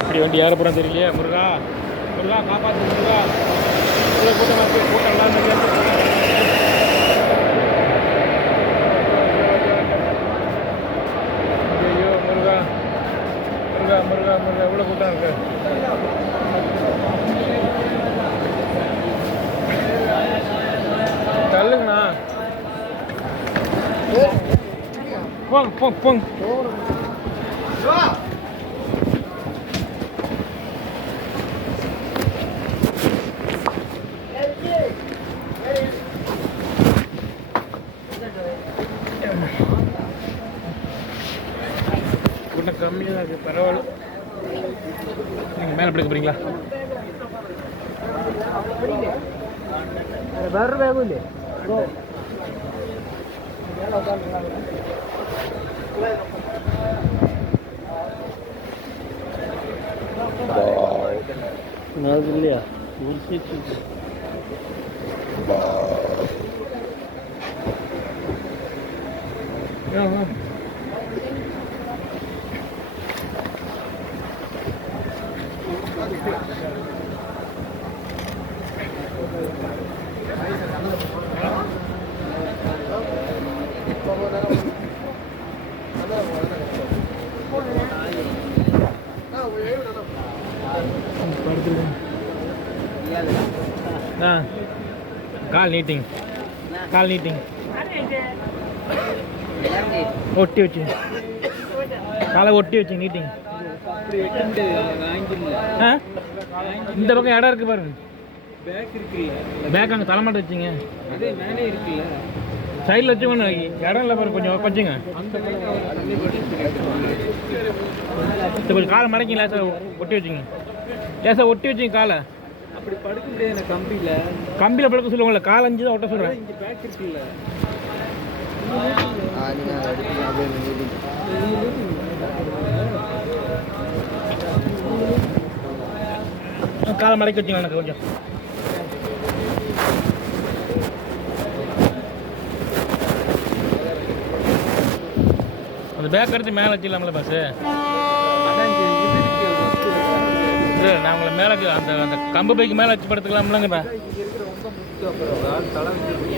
இப்படி வண்டி யாரை போகிறான் தெரியலையே. முருகா முருகா காப்பாற்று முருகா. இவ்வளோ கூட்டம் இருக்குது. கூட்டம் எல்லாம் ஐயோ முருகா முருகா முருகா முருகா எவ்வளோ கூட்டம் இருக்கு. தள்ளுங்கண்ணா. போங்க போங்க போங்க. கூட்டம் கம்மியாக தான் இருக்குது. பரவாயில்ல. நீங்கள் மேலே பிடிக்க போகிறீங்களா? வேறு வேகம் இல்லை. இல்லையா கால் நீட்டிங் கால் நீட்டிங் ஒட்டி வச்சு காலை ஒட்டி வச்சு நீட்டிங். இந்த பக்கம் இடம் இருக்கு பாருங்க. பேக் அங்கே தலைமாட்ட வச்சுங்க. சைடில் வச்சு ஒன்று இடம் இல்லை பாருங்க. கொஞ்சம் வச்சுங்க. கொஞ்சம் காலை மடக்கிங்க. லேசாக ஒட்டி வச்சுங்க. லேசாக ஒட்டி வச்சுங்க காலை. அப்படி படுக்க முடியாது. கம்பியில் படுக்க சொல்லுவாங்கல்ல. கால் அஞ்சு தான் ஒட்ட சொல்கிறேன். இங்கே பேக் இருக்குல்ல. காலை மடக்கி வச்சுங்க. எனக்கு கொஞ்சம் அந்த பேக் எடுத்து மேலே வச்சுக்கலாம்ல பஸ்ஸு. இல்லை நான் உங்களை மேலே அந்த அந்த கம்பு பைக்கு மேலே வச்சு படுத்துக்கலாம்லங்க.